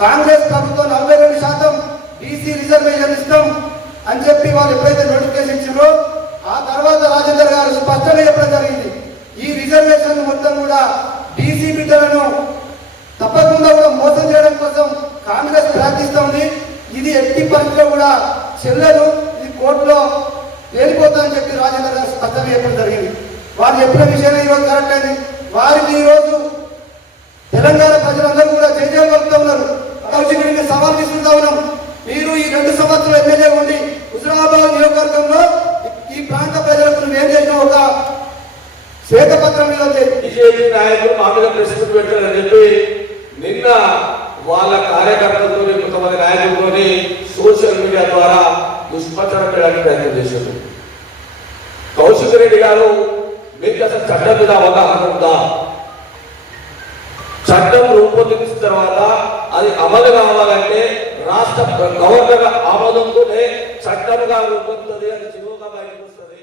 కాంగ్రెస్ ప్రభుత్వం నలభై రెండు శాతం బీసీ రిజర్వేషన్ ఇస్తాం అని చెప్పి వాళ్ళు ఎప్పుడైతే నోటిఫికేషన్ ఇచ్చారో ఆ తర్వాత రాజేందర్ గారు స్పష్టంగా చెప్పడం జరిగింది. ఈ రిజర్వేషన్ మొత్తం కూడా బీసీ బిడ్డలను తప్పకుండా కూడా మోసం చేయడం కోసం కాంగ్రెస్ ప్రార్థిస్తోంది. ఇది ఎట్టి పరిధిలో కూడా చెల్లెలు ఇది కోర్టులో తేలిపోతామని చెప్పి రాజేంద్ర గారు స్పష్టంగా చెప్పడం జరిగింది. వారు చెప్పిన విషయమే ఈరోజు కరెక్ట్ అయింది వారికి ఈరోజు ఉన్నాం మీరు ఈ రెండు సంవత్సరాలు ఎమ్మెల్యే ఉండి హుజరాబాద్ నియోజకవర్గంలో ఈ ప్రాంత ప్రజలకు నువ్వు ఏం చేసిన ఒక శ్వేతపత్రం మీద బీజేపీ నాయకులు మామూలుగా ప్రశ్న పెట్టారని చెప్పి నిన్న వాళ్ళ కార్యకర్తలతో కొంతమంది నాయకులతోని సోషల్ మీడియా ద్వారా దుష్ప్రచారం చేయడానికి ప్రయత్నం చేశారు. కౌశిక్ రెడ్డి గారు మీకు అసలు చట్టం మీద అవగాహన ఉందా? చట్టం రూపొందించిన తర్వాత అది అమలు కావాలంటే రాష్ట్ర గవర్నర్ ఆమోదంతోనే చట్టంగా రూపొందుతుంది అని చిరువుగా బయటకు వస్తుంది.